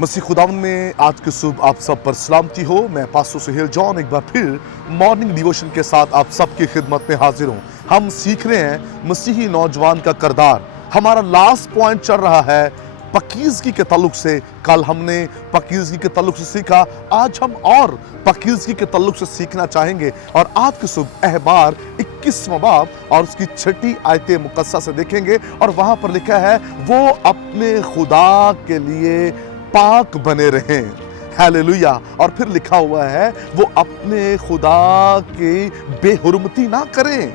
मसीह खुदावन में आज की सुबह आप सब पर सलामती हो। मैं पास्टर सुहेल जॉन एक बार फिर मॉर्निंग डिवोशन के साथ आप सबकी खिदमत में हाजिर हूँ। हम सीख रहे हैं मसीही नौजवान का किरदार। हमारा लास्ट पॉइंट चल रहा है पाकीज़गी के ताल्लुक से। कल हमने पाकीज़गी के ताल्लुक से सीखा, आज हम और पाकीज़गी के ताल्लुक से सीखना चाहेंगे। और आज की सुबह अहबार 21वां बाब और उसकी 6 आयत मुकद्दसा से देखेंगे। और वहाँ पर लिखा है वो अपने खुदा के लिए पाक बने रहें। हालेलुया। और फिर लिखा हुआ है वो अपने खुदा की बेहुरमती ना करें,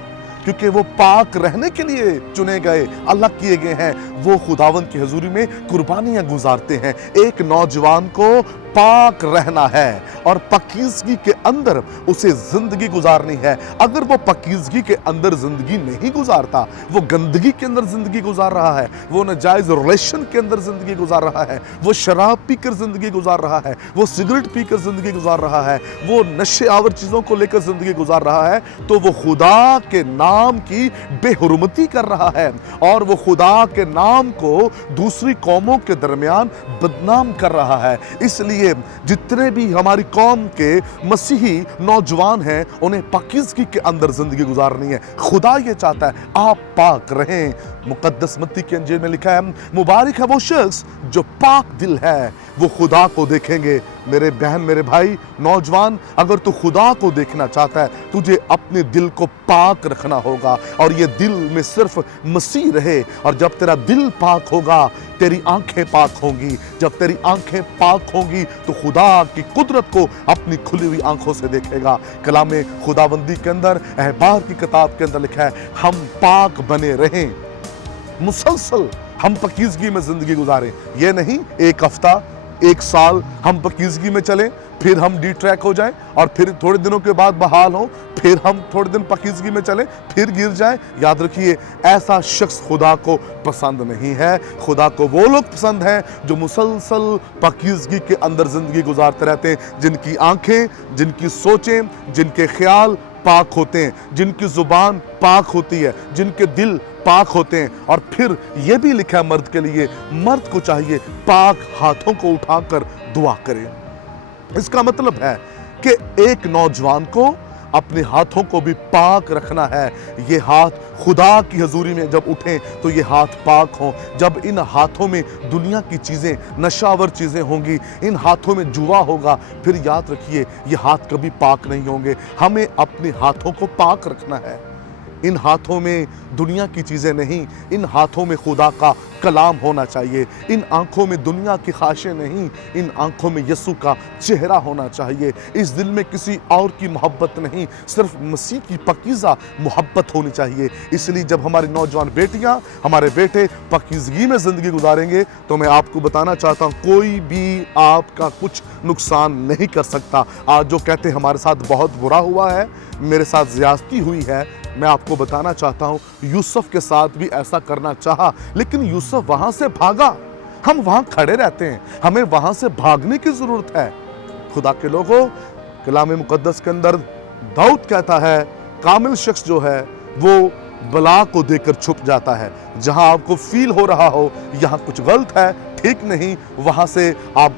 क्योंकि वो पाक रहने के लिए चुने गए, अलग किए गए हैं। वो खुदावंद की हजूरी में कुर्बानियां गुजारते हैं। एक नौजवान को पाक रहना है और पाकीज़गी के अंदर उसे जिंदगी गुजारनी है। अगर वो पाकीज़गी के अंदर जिंदगी नहीं गुजारता, वो गंदगी के अंदर जिंदगी गुजार रहा है, वो नाजायज रिलेशन के अंदर जिंदगी गुजार रहा है, वो शराब पीकर जिंदगी गुजार रहा है, वो सिगरेट पीकर जिंदगी गुजार रहा है, वो नशे आवर चीजों को लेकर जिंदगी गुजार रहा है, तो वो खुदा के नाम की बेहुरमती कर रहा है और वो खुदा के नाम को दूसरी कौमों के दरमियान बदनाम कर रहा है। इसलिए जितने भी हमारी कौम के मसीही नौजवान हैं, उन्हें पाकीज़गी के अंदर जिंदगी गुजारनी है। खुदा ये चाहता है आप पाक रहें। मुकद्दस मत्ती की इंजील में लिखा है मुबारक है वो शख्स जो पाक दिल है, वो खुदा को देखेंगे। मेरे बहन, मेरे भाई, नौजवान, अगर तू खुदा को देखना चाहता है, तुझे अपने दिल को पाक रखना होगा और ये दिल में सिर्फ मसीह रहे। और जब तेरा दिल पाक होगा, तेरी आंखें पाक होंगी। जब तेरी आंखें पाक होंगी तो खुदा की कुदरत को अपनी खुली हुई आंखों से देखेगा। कलामे खुदाबंदी के अंदर, अहबार की किताब के अंदर लिखा है हम पाक बने रहें, मुसलसल हम पाकीज़गी में जिंदगी गुजारें। ये नहीं एक हफ्ता, एक साल हम पाकीज़गी में चलें, फिर हम डिट्रैक हो जाएं और फिर थोड़े दिनों के बाद बहाल हो, फिर हम थोड़े दिन पाकीज़गी में चलें, फिर गिर जाएं। याद रखिए, ऐसा शख्स खुदा को पसंद नहीं है। खुदा को वो लोग पसंद हैं जो मुसलसल पाकीज़गी के अंदर जिंदगी गुजारते रहते हैं, जिनकी आंखें, जिनकी सोचें, जिनके ख्याल पाक होते हैं, जिनकी जुबान पाक होती है, जिनके दिल पाक होते हैं। और फिर यह भी लिखा है मर्द के लिए, मर्द को चाहिए पाक हाथों को उठाकर दुआ करे। इसका मतलब है कि एक नौजवान को अपने हाथों को भी पाक रखना है। ये हाथ खुदा की हजूरी में जब उठें तो ये हाथ पाक हों। जब इन हाथों में दुनिया की चीज़ें, नशावर चीज़ें होंगी, इन हाथों में जुआ होगा, फिर याद रखिए ये हाथ कभी पाक नहीं होंगे। हमें अपने हाथों को पाक रखना है। इन हाथों में दुनिया की चीज़ें नहीं, इन हाथों में खुदा का कलाम होना चाहिए। इन आंखों में दुनिया की ख्वाहिशें नहीं, इन आंखों में यीशु का चेहरा होना चाहिए। इस दिल में किसी और की मोहब्बत नहीं, सिर्फ मसीह की पाकीज़ा मोहब्बत होनी चाहिए। इसलिए जब हमारी नौजवान बेटियां, हमारे बेटे पाकीज़गी में ज़िंदगी गुजारेंगे तो मैं आपको बताना चाहता हूँ कोई भी आपका कुछ नुकसान नहीं कर सकता। आज जो कहते हैं हमारे साथ बहुत बुरा हुआ है, मेरे साथ ज़्यादती हुई है, मैं आपको बताना चाहता हूँ यूसुफ के साथ भी ऐसा करना चाहा, लेकिन यूसुफ वहां से भागा। हम वहां खड़े रहते हैं, हमें वहां से भागने की जरूरत है। खुदा के लोगों, कलाम मुकद्दस के अंदर दाऊद कहता है कामिल शख्स जो है वो बला को देकर छुप जाता है। जहां आपको फील हो रहा हो यहाँ कुछ गलत है, ठीक नहीं, वहां से आप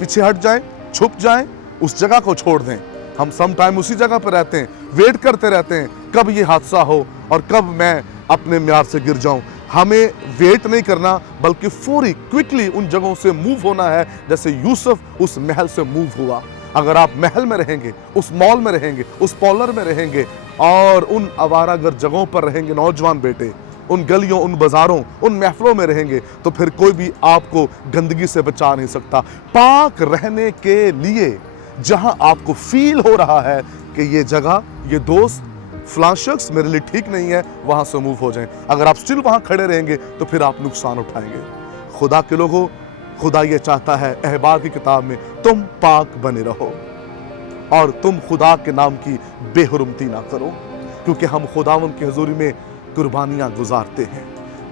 पीछे हट जाएं, छुप जाएं, उस जगह को छोड़ दें। हम सम टाइम उसी जगह पर रहते हैं, वेट करते रहते हैं कब ये हादसा हो और कब मैं अपने म्यार से गिर जाऊं। हमें वेट नहीं करना, बल्कि फौरी क्विकली उन जगहों से मूव होना है, जैसे यूसुफ उस महल से मूव हुआ। अगर आप महल में रहेंगे, उस मॉल में रहेंगे, उस पॉलर में रहेंगे और उन आवारागर जगहों पर रहेंगे नौजवान बेटे, उन गलियों, उन बाजारों, उन महफलों में रहेंगे, तो फिर कोई भी आपको गंदगी से बचा नहीं सकता। पाक रहने के लिए जहां आपको फील हो रहा है कि ये जगह, ये दोस्त, फलां शख्स मेरे लिए ठीक नहीं है, वहां से मूव हो जाएं। अगर आप स्टिल वहां खड़े रहेंगे तो फिर आप नुकसान उठाएंगे। खुदा के लोगों, खुदा ये चाहता है अहबार की किताब में तुम पाक बने रहो और तुम खुदा के नाम की बेहुरमती ना करो, क्योंकि हम खुदावंद की हजूरी में कुर्बानियां गुजारते हैं।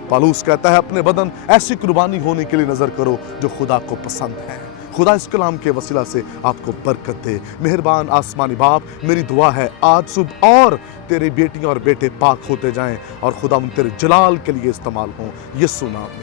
पौलुस कहता है अपने बदन ऐसी कुर्बानी होने के लिए नजर करो जो खुदा को पसंद है। खुदा इस कलाम के वसीला से आपको बरकत दे। मेहरबान आसमानी बाप, मेरी दुआ है आज सुबह और तेरी बेटियां और बेटे पाक होते जाएं और खुदा तेरे जलाल के लिए इस्तेमाल हों, यीशु नाम में।